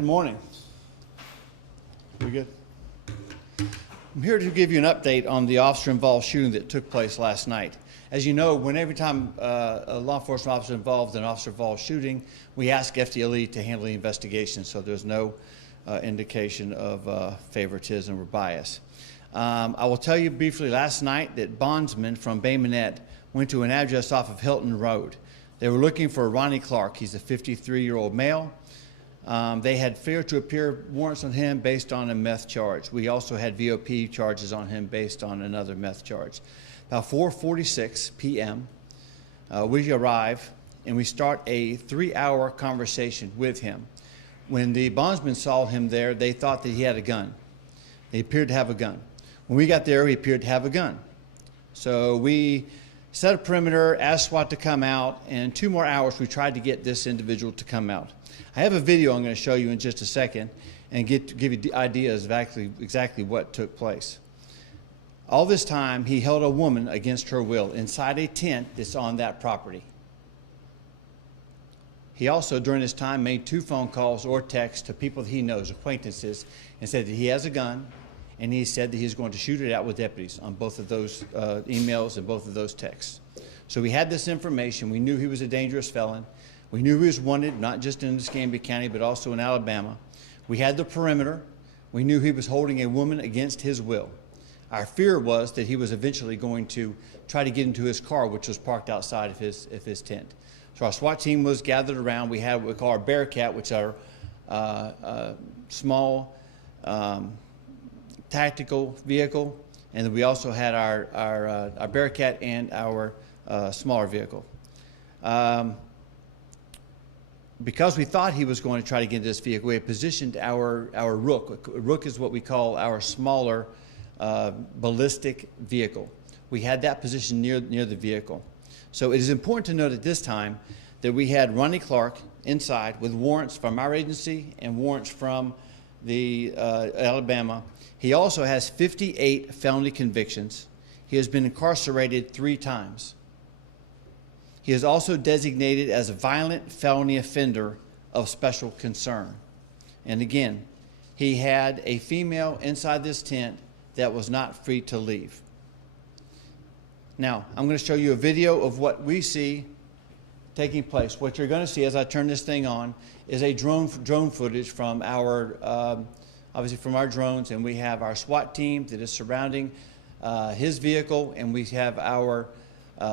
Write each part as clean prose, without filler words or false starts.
Good morning. We good? I'm here to give you an update on the officer-involved shooting that took place last night. As you know, every time a law enforcement officer involved in an officer-involved shooting, we ask FDLE to handle the investigation, so there's no indication of favoritism or bias. I will tell you briefly last night that bondsmen from Bay Minette went to an address off of Hilton Road. They were looking for Ronnie Clark. He's a 53-year-old male. They had failure to appear warrants on him based on a meth charge. We also had VOP charges on him based on another meth charge. About 4:46 p.m., we arrive and we start a 3-hour conversation with him. When the bondsmen saw him there, they thought that he had a gun. He appeared to have a gun. When we got there, he appeared to have a gun. So we set a perimeter, asked SWAT to come out, and in 2 more hours, we tried to get this individual to come out. I have a video I'm going to show you in just a second and give you ideas of exactly what took place. All this time, he held a woman against her will inside a tent that's on that property. He also, during this time, made 2 phone calls or texts to people that he knows, acquaintances, and said that he has a gun, and he said that he's going to shoot it out with deputies on both of those emails and both of those texts. So we had this information. We knew he was a dangerous felon. We knew he was wanted, not just in Escambia County, but also in Alabama. We had the perimeter. We knew he was holding a woman against his will. Our fear was that he was eventually going to try to get into his car, which was parked outside of his tent. So our SWAT team was gathered around. We had what we call our Bearcat, which are small tactical vehicle, and then we also had our Bearcat and our smaller vehicle. Because we thought he was going to try to get into this vehicle, we had positioned our Rook. Rook is what we call our smaller ballistic vehicle. We had that positioned near the vehicle. So it is important to note at this time that we had Ronnie Clark inside with warrants from our agency and warrants from the Alabama. He also has 58 felony convictions. He has been incarcerated 3 times. He is also designated as a violent felony offender of special concern. And again, he had a female inside this tent that was not free to leave. Now, I'm going to show you a video of what we see taking place. What you're going to see as I turn this thing on is a drone footage from our, obviously from our drones, and we have our SWAT team that is surrounding his vehicle, and we have our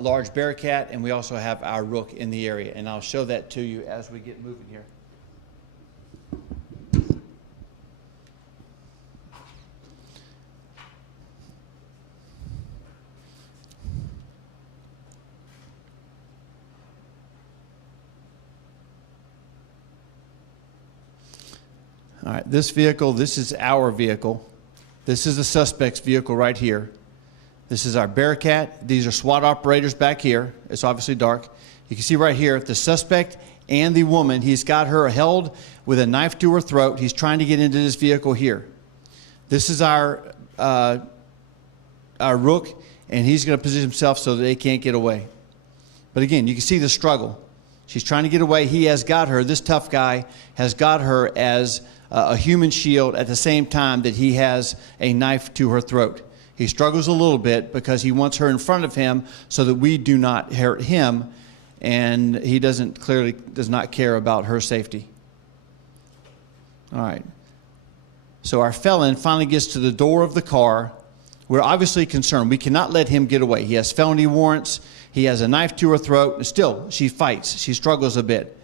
large Bearcat, and we also have our Rook in the area. And I'll show that to you as we get moving here. All right, this vehicle, this is our vehicle. This is the suspect's vehicle right here. This is our Bearcat. These are SWAT operators back here. It's obviously dark. You can see right here the suspect and the woman. He's got her held with a knife to her throat. He's trying to get into this vehicle here. This is our Rook, and he's going to position himself so that they can't get away. But again, you can see the struggle. She's trying to get away. He has got her. This tough guy has got her as a human shield at the same time that he has a knife to her throat. He struggles a little bit because he wants her in front of him so that we do not hurt him, and he does not care about her safety. All right. So our felon finally gets to the door of the car. We're obviously concerned. We cannot let him get away. He has felony warrants. He has a knife to her throat. And still, she fights. She struggles a bit.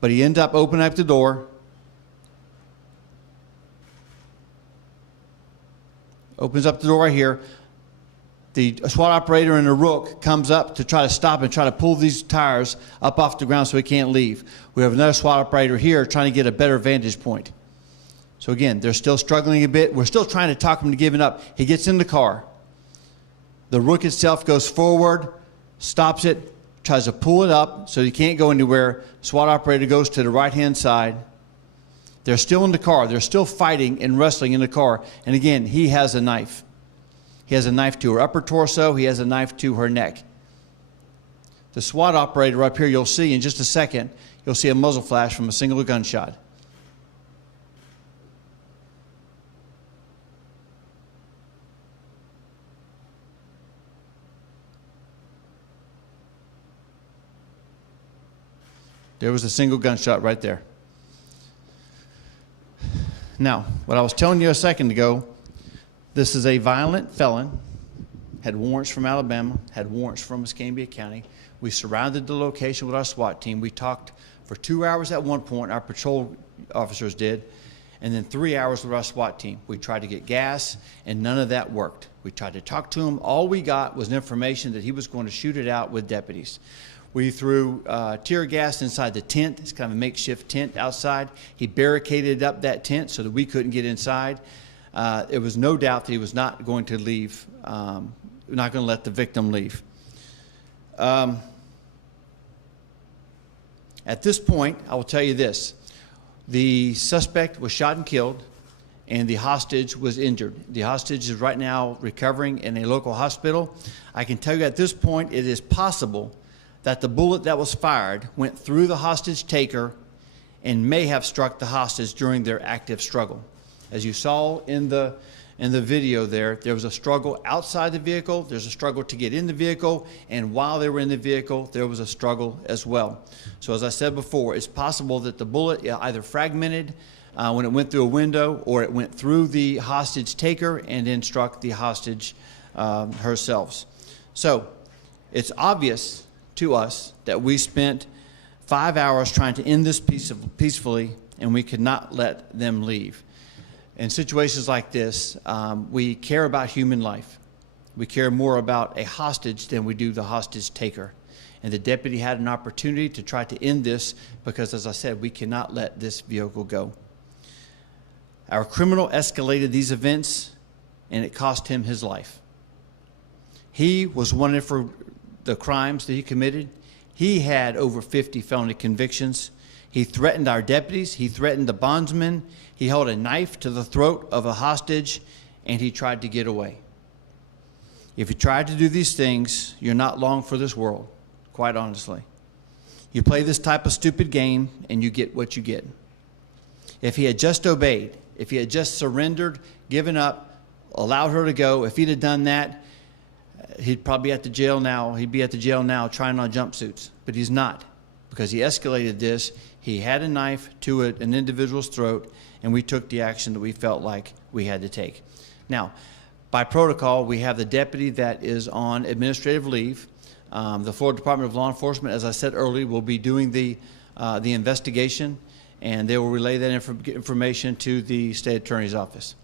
But he ends up opening up the door. Opens up the door right here. The SWAT operator in the Rook comes up to try to stop and try to pull these tires up off the ground so he can't leave. We have another SWAT operator here trying to get a better vantage point. So again, they're still struggling a bit. We're still trying to talk him to giving up. He gets in the car. The Rook itself goes forward, stops it, tries to pull it up so he can't go anywhere. SWAT operator goes to the right-hand side. They're still in the car. They're still fighting and wrestling in the car. And again, he has a knife. He has a knife to her upper torso. He has a knife to her neck. The SWAT operator up here, you'll see in just a second, you'll see a muzzle flash from a single gunshot. There was a single gunshot right there. Now, what I was telling you a second ago, this is a violent felon, had warrants from Alabama, had warrants from Escambia County. We surrounded the location with our SWAT team. We talked for 2 hours at one point, our patrol officers did, and then 3 hours with our SWAT team. We tried to get gas, and none of that worked. We tried to talk to him. All we got was information that he was going to shoot it out with deputies. We threw tear gas inside the tent. It's kind of a makeshift tent outside. He barricaded up that tent so that we couldn't get inside. There was no doubt that he was not going to leave, not going to let the victim leave. At this point, I will tell you this. The suspect was shot and killed, and the hostage was injured. The hostage is right now recovering in a local hospital. I can tell you at this point, it is possible that the bullet that was fired went through the hostage taker and may have struck the hostage during their active struggle. As you saw in the video there was a struggle outside the vehicle, there's a struggle to get in the vehicle, and while they were in the vehicle, there was a struggle as well. So as I said before, it's possible that the bullet either fragmented when it went through a window, or it went through the hostage taker and then struck the hostage herself. So it's obvious to us that we spent 5 hours trying to end this peacefully, and we could not let them leave. In situations like this, we care about human life. We care more about a hostage than we do the hostage taker. And the deputy had an opportunity to try to end this because, as I said, we cannot let this vehicle go. Our criminal escalated these events, and it cost him his life. He was wanted for the crimes that he committed. He had over 50 felony convictions. He threatened our deputies. He threatened the bondsman. He held a knife to the throat of a hostage, and he tried to get away. If you try to do these things, you're not long for this world, quite honestly. You play this type of stupid game, and you get what you get. If he had just obeyed, if he had just surrendered, given up, allowed her to go, if he'd have done that, he'd probably be at the jail now. He'd be at the jail now trying on jumpsuits, but he's not, because he escalated this. He had a knife to an individual's throat, and we took the action that we felt like we had to take. Now, by protocol, we have the deputy that is on administrative leave. The Florida Department of Law Enforcement, as I said earlier, will be doing the investigation, and they will relay that information to the state attorney's office.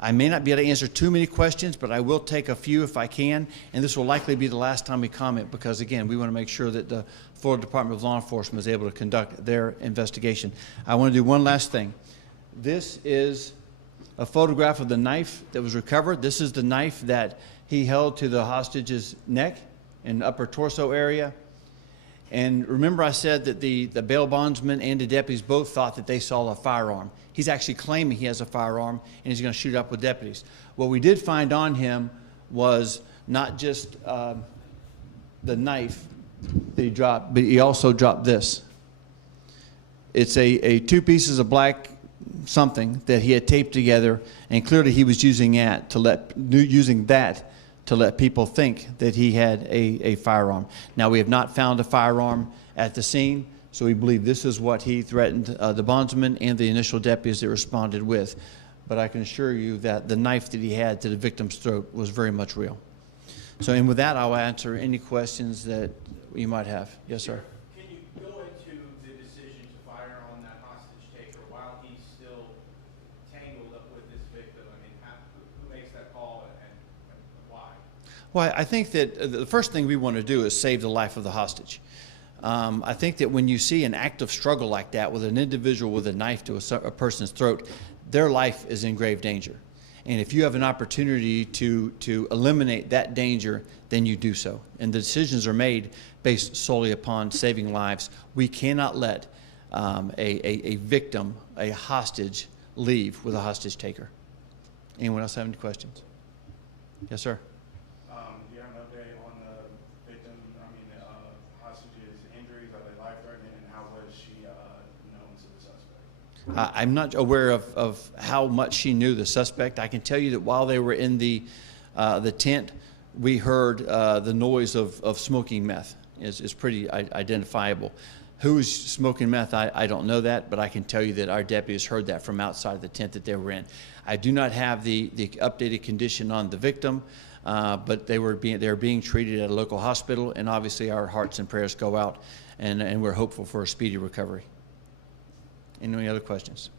I may not be able to answer too many questions, but I will take a few if I can, and this will likely be the last time we comment because, again, we want to make sure that the Florida Department of Law Enforcement is able to conduct their investigation. I want to do one last thing. This is a photograph of the knife that was recovered. This is the knife that he held to the hostage's neck and upper torso area. And remember I said that the bail bondsman and the deputies both thought that they saw a firearm. He's actually claiming he has a firearm, and he's going to shoot up with deputies. What we did find on him was not just the knife that he dropped, but he also dropped this. It's a 2 pieces of black something that he had taped together, and clearly he was using that to let people think that he had a firearm. Now, we have not found a firearm at the scene, so we believe this is what he threatened the bondsman and the initial deputies that responded with. But I can assure you that the knife that he had to the victim's throat was very much real. So, and with that, I'll answer any questions that you might have. Yes, sir. Can you go into the decision to fire on that hostage taker while he's still tangled up with this victim? I mean, who makes that call and why? Well, I think that the first thing we want to do is save the life of the hostage. I think that when you see an active struggle like that with an individual with a knife to a person's throat, their life is in grave danger. And if you have an opportunity to eliminate that danger, then you do so. And the decisions are made based solely upon saving lives. We cannot let a victim, a hostage, leave with a hostage taker. Anyone else have any questions? Yes, sir. Do you have an update on the victim, hostage's injuries? Are they life-threatening, and how was she known to the suspect? I'm not aware of how much she knew the suspect. I can tell you that while they were in the tent, we heard the noise of smoking meth. Is pretty identifiable. Who was smoking meth, I don't know that, but I can tell you that our deputies heard that from outside of the tent that they were in. I do not have the updated condition on the victim, but they were being treated at a local hospital, and obviously our hearts and prayers go out, and we're hopeful for a speedy recovery. Any other questions?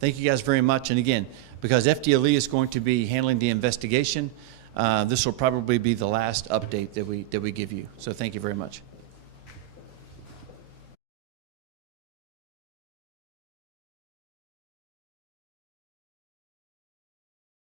Thank you guys very much. And again, because FDLE is going to be handling the investigation, this will probably be the last update that we give you. So thank you very much.